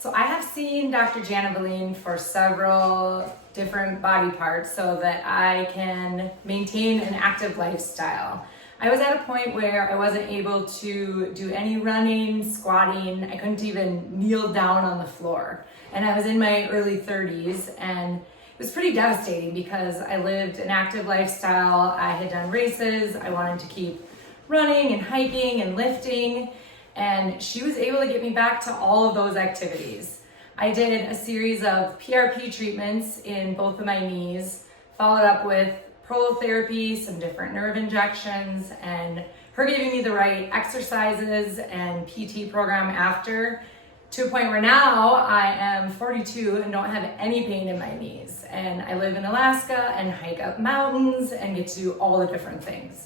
So I have seen Dr. Janna Vilen for several different body parts so that I can maintain an active lifestyle. I was at a point where I wasn't able to do any running, squatting. I couldn't even kneel down on the floor. And I was in my early 30s, and it was pretty devastating because I lived an active lifestyle. I had done races. I wanted to keep running and hiking and lifting. And she was able to get me back to all of those activities. I did a series of PRP treatments in both of my knees, followed up with prolotherapy, some different nerve injections, and her giving me the right exercises and PT program after, to a point where now I am 42 and don't have any pain in my knees. And I live in Alaska and hike up mountains and get to do all the different things.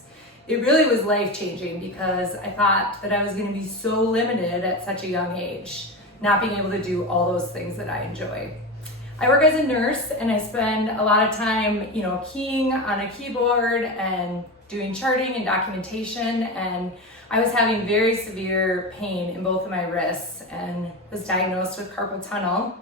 It really was life-changing because I thought that I was going to be so limited at such a young age, not being able to do all those things that I enjoy. I work as a nurse and I spend a lot of time, keying on a keyboard and doing charting and documentation, and I was having very severe pain in both of my wrists and was diagnosed with carpal tunnel.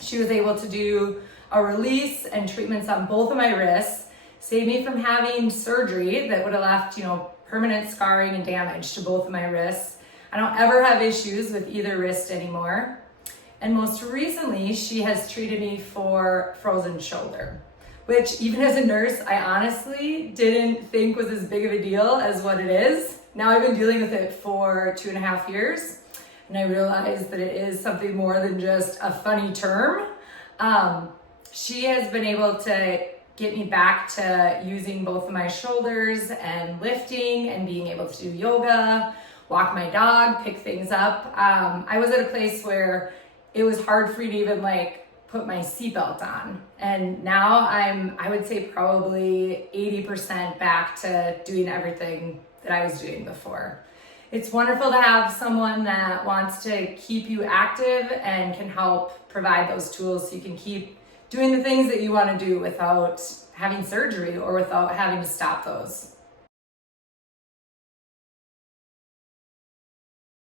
She was able to do a release and treatments on both of my wrists, saved me from having surgery that would have left, permanent scarring and damage to both of my wrists. I don't ever have issues with either wrist anymore. And most recently, she has treated me for frozen shoulder, which even as a nurse, I honestly didn't think was as big of a deal as what it is. Now I've been dealing with it for 2.5 years, and I realized that it is something more than just a funny term. She has been able to get me back to using both of my shoulders and lifting and being able to do yoga, walk my dog, pick things up. I was at a place where it was hard for me to even put my seatbelt on. And now I would say probably 80% back to doing everything that I was doing before. It's wonderful to have someone that wants to keep you active and can help provide those tools so you can keep doing the things that you want to do without having surgery or without having to stop those.